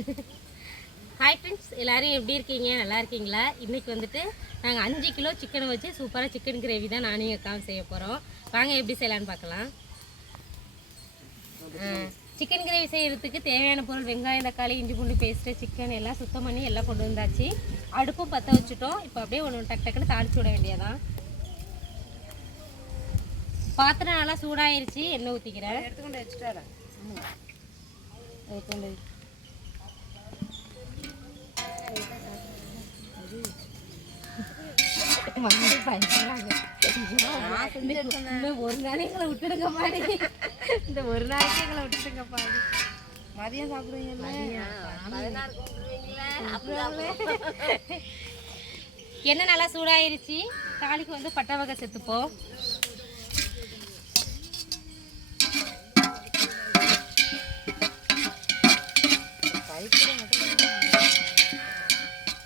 Hi friends எல்லாரும் எப்படி இருக்கீங்க? நல்லா இருக்கீங்களா? இன்னைக்கு வந்துட்டு நாங்கள் அஞ்சு கிலோ சிக்கனை வச்சு சூப்பராக சிக்கன் கிரேவி தான் நானும் அக்காவும் செய்ய போகிறோம் வாங்க எப்படி செய்யலான்னு பார்க்கலாம். சிக்கன் கிரேவி செய்யறதுக்கு தேவையான பொருள் வெங்காயம் தக்காளி இஞ்சி பூண்டு பேஸ்ட்டு சிக்கன் எல்லாம் சுத்தம் பண்ணி எல்லாம் கொண்டு வந்தாச்சு. அடுப்பும் பற்ற வச்சுட்டோம். இப்போ அப்படியே ஒன்று டக்கு டக்குன்னு தாளிச்சு விட வேண்டியதான் பாத்திரம் நல்லா சூடாயிருச்சு. எண்ணெய் ஊற்றிக்கிறேன் எடுத்துக்கொண்டு வச்சுட்டாரா? வந்து பயப்படுறாங்க ஒரு நாளைக்கு எங்களை விட்டுடுங்க பாடி இந்த ஒரு நாளைக்கு எங்களை விட்டுடுங்க பாடி மதியம் சாப்பிடுவீங்கல்ல என்ன நல்லா சூடாயிருச்சு? தாளிக்கு வந்து பட்டை வகை செத்துப்போம்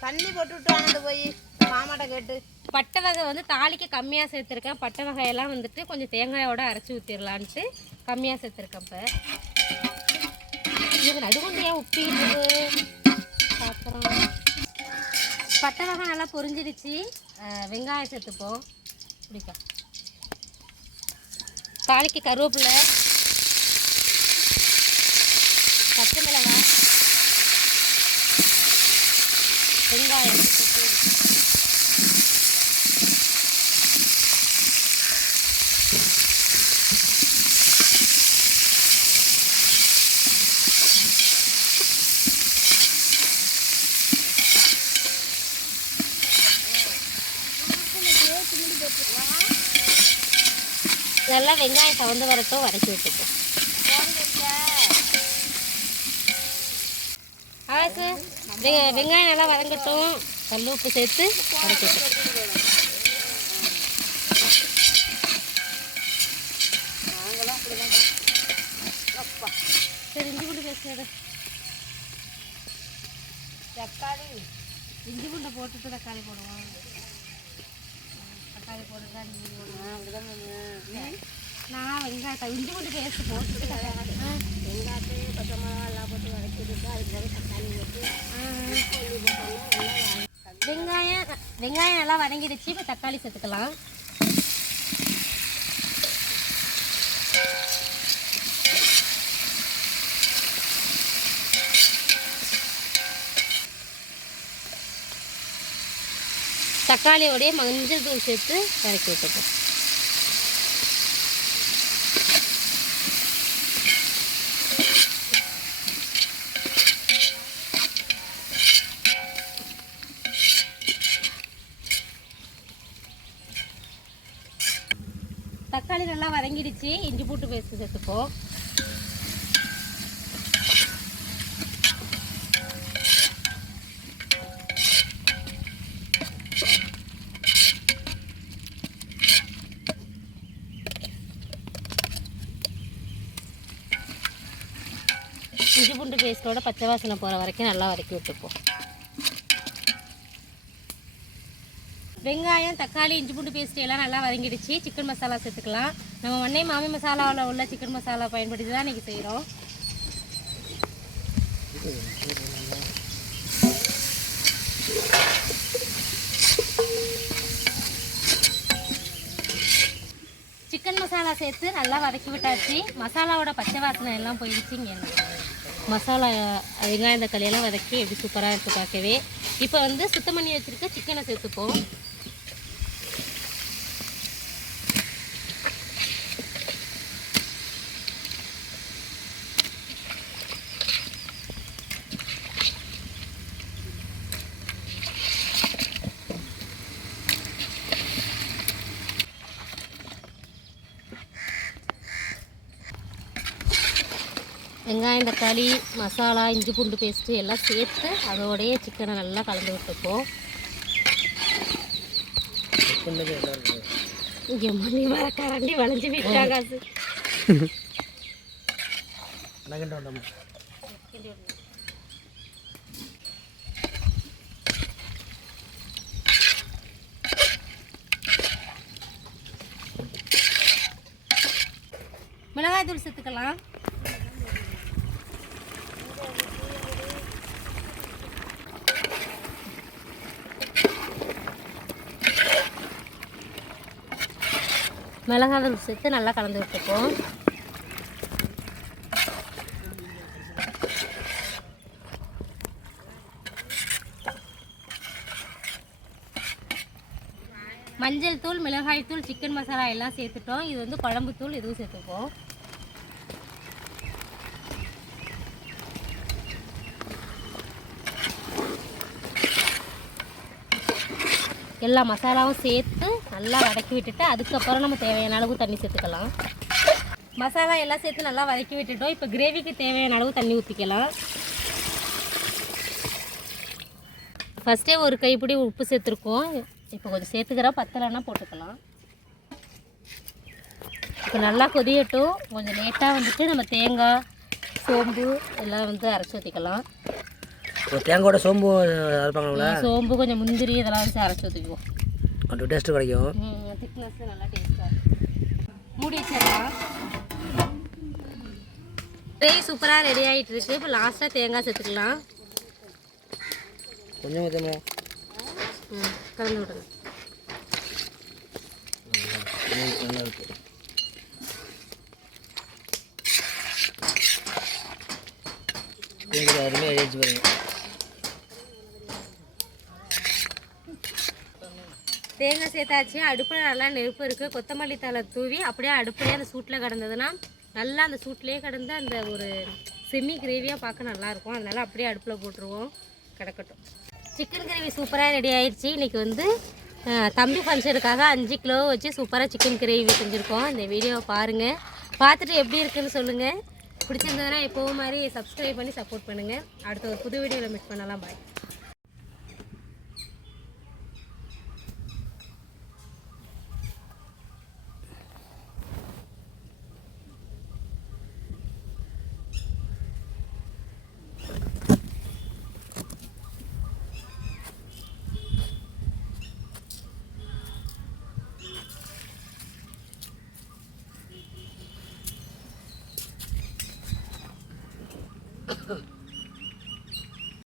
தண்ணி போட்டு விட்டு போய். மாமாட்ட கேட்டு பட்டை வகை வந்து தாளிக்கு கம்மியாக சேர்த்துருக்கேன். பட்டை வகையெல்லாம் வந்துட்டு கொஞ்சம் தேங்காயோட அரைச்சி ஊற்றிடலான்ட்டு கம்மியாக சேர்த்துருக்கேன் இப்போ. இது நடுவுண்டியா உப்பிட்டு? அப்புறம் பட்டை வகை நல்லா பொரிஞ்சிடுச்சு வெங்காயம் சேர்த்துப்போம். பிடிக்கும் தாளிக்கு கருவேப்பிலை. பச்சை மிளகாய். வெங்காயம் சேர்த்து நல்லா வெங்காயம் சவந்து வரட்டும் வதக்கி விட்டுப்போம் வெ- வெங்காயம் நல்லா வதங்கட்டும். கல் உப்பு சேர்த்து வதக்கி விட்டுப்போம் சரி இஞ்சி பூண்டு பேசுனது தக்காளி. இஞ்சி பூண்டை போட்டுட்டு தக்காளி போடுவோம். தக்காளி போடுறதா இஞ்சி போடுவோம் அப்படிதான். நான் வெங்காயத்தை இஞ்சி பூண்டு பேஸ்ட் போட்டுட்டு வெங்காயத்தையும் பச்சை மிளகா எல்லாம் போட்டு வதக்கிட்டு அதுக்கு பிறகு தக்காளி போட்டு வெங்காயம் வெங்காயம் நல்லா வதங்கிடுச்சு. இப்போ தக்காளி சேர்த்துக்கலாம். தக்காளியோடைய மஞ்சள் தூள் சேர்த்து இறக்கி விட்டுப்போம் தக்காளி நல்லா வதங்கிடுச்சு. இஞ்சி பூட்டு பேஸ்ட் சேர்த்துப்போம் இஞ்சி பூண்டு பேஸ்ட்டோட பச்சை வாசனை போகிற வரைக்கும் நல்லா வதக்கி விட்டுப்போம். வெங்காயம் தக்காளி இஞ்சி பூண்டு பேஸ்ட் எல்லாம் நல்லா வதங்கிடுச்சு. சிக்கன் மசாலா சேர்த்துக்கலாம். நம்ம மண்ணை மாமி மசாலாவில் உள்ள சிக்கன் மசாலா பயன்படுத்தி தான் இன்றைக்கி செய்கிறோம் சிக்கன் மசாலா சேர்த்து நல்லா வதக்கி விட்டாச்சு. மசாலாவோட பச்சை வாசனை எல்லாம் போயிடுச்சு இங்கே. மசாலா வெங்காயம் தக்காளியெல்லாம் வதக்கி எப்படி சூப்பராக இருக்குது பார்க்கவே. இப்போ வந்து சுத்தம் பண்ணி வச்சுருக்க சிக்கனை சேர்த்துப்போம். வெங்காயம் தக்காளி மசாலா இஞ்சி பூண்டு பேஸ்ட்டு எல்லாம் சேர்த்து அதோடைய சிக்கனை நல்லா கலந்து விட்டுப்போம். இங்கே மணி வர கரண்டி வளைஞ்சு விட்டா காசு. மிளகாய் தூள் சேர்த்துக்கலாம். மிளகாய் சேர்த்து நல்லா கலந்து விட்டுப்போம். மஞ்சள் தூள் மிளகாய் தூள் சிக்கன் மசாலா எல்லாம் சேர்த்துட்டோம். இது வந்து குழம்பு தூள் இதுவும் சேர்த்துப்போம். எல்லா மசாலாவும் சேர்த்து நல்லா வதக்கி விட்டுட்டு அதுக்கப்புறம் நம்ம தேவையான அளவு தண்ணி சேர்த்துக்கலாம். மசாலா எல்லாம் சேர்த்து நல்லா வதக்கி விட்டுட்டோம். இப்போ கிரேவிக்கு தேவையான அளவு தண்ணி ஊற்றிக்கலாம் ஃபஸ்ட்டே ஒரு கைப்பிடி உப்பு சேர்த்துருக்கோம். இப்போ கொஞ்சம் சேர்த்துக்கிறோம் பத்தலைன்னா போட்டுக்கலாம். இப்போ நல்லா கொதியட்டும். கொஞ்சம் லேட்டாக வந்துட்டு நம்ம தேங்காய் சோம்பு எல்லாம் வந்து அரைச்சி ஊற்றிக்கலாம் தேங்காயோட சோம்பு சோம்பு கொஞ்சம் முந்திரி இதெல்லாம் வச்சு அரைச்சி ஊற்றிக்குவோம் அப்படி டேஸ்ட்டு கிடைக்கும். திக்னஸ் நல்லா டேஸ்ட்டாக மூடி வச்சிடலாம். கிரேவி சூப்பராக ரெடி ஆகிட்டு இருக்கு. இப்போ லாஸ்ட்டாக தேங்காய் சேர்த்துக்கலாம் கொஞ்சம் கொஞ்சமாக ம் கலந்து விடுங்க நல்லா இருக்கு தேங்காய் அருமையாக எழுச்சி பாருங்க. தேங்காய் சேர்த்தாச்சு. அடுப்பில் நல்லா நெருப்பு இருக்குது கொத்தமல்லி தலை தூவி அப்படியே அடுப்புலேயே அந்த சூட்டில் கிடந்ததுன்னா நல்லா அந்த சூட்லேயே கிடந்து அந்த ஒரு செமி கிரேவியாக பார்க்க நல்லாயிருக்கும் அதனால் அப்படியே அடுப்பில் போட்டுருவோம். கிடக்கட்டும். சிக்கன் கிரேவி சூப்பராக ரெடி ஆயிடுச்சு. இன்றைக்கி வந்து தம்பி ஃபங்க்ஷனுக்காக அஞ்சு கிலோ வச்சு சூப்பராக சிக்கன் கிரேவி செஞ்சுருக்கோம். இந்த வீடியோவை பாருங்கள் பார்த்துட்டு எப்படி இருக்குன்னு சொல்லுங்கள் பிடிச்சிருந்ததுன்னா எப்போவும் மாதிரி சப்ஸ்கிரைப் பண்ணி சப்போர்ட் பண்ணுங்கள் அடுத்த ஒரு புது வீடியோவில் மீட் பண்ணலாம். பாய்